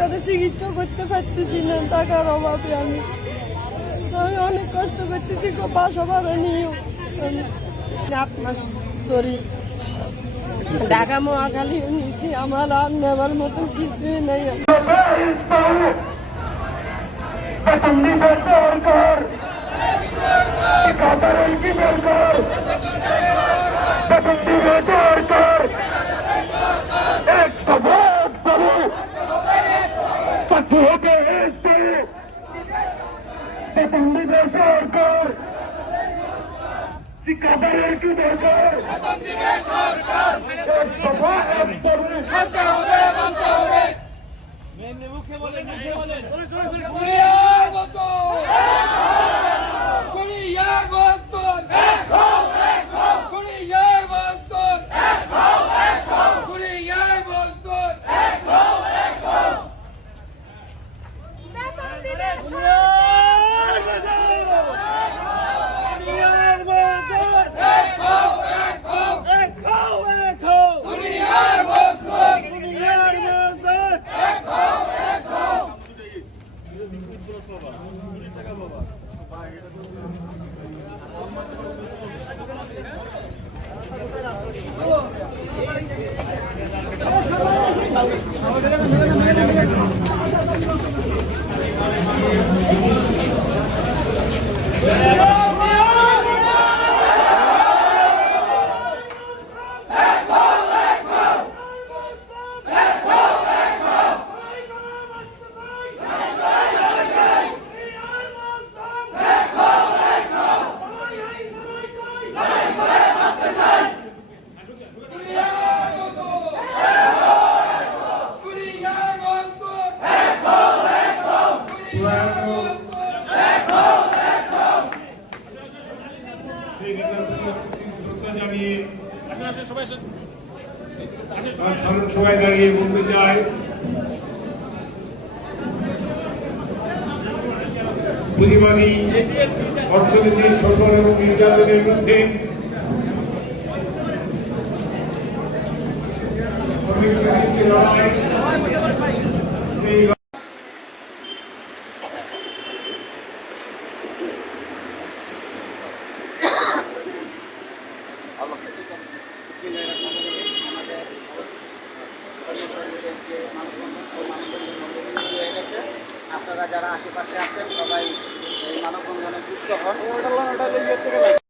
তাদের চিকিৎসা করতে পারতেছি না, টাকার অভাবে আমি। আমি অনেক কষ্ট করতেছি বাসা ভাড়া নিয়েও। সাত মাস ধরে ঢাকা মহাখালীও নিয়েছি, আমার আর নেবার মতন কিছুই নেই। সরকার দিবে সরকার। ঠিকাদারের কি দরকার? দফা এক দাবি। কুরিয়ার ¡Vamos, সবাই দাঁড়িয়ে বলতে চাই পুঁজিবাদী অর্থনীতি শোষণ এবং নির্যাতনের বিরুদ্ধে আপনারা যারা আশেপাশে আছেন সবাই মানববন্ধনে যুক্ত হন।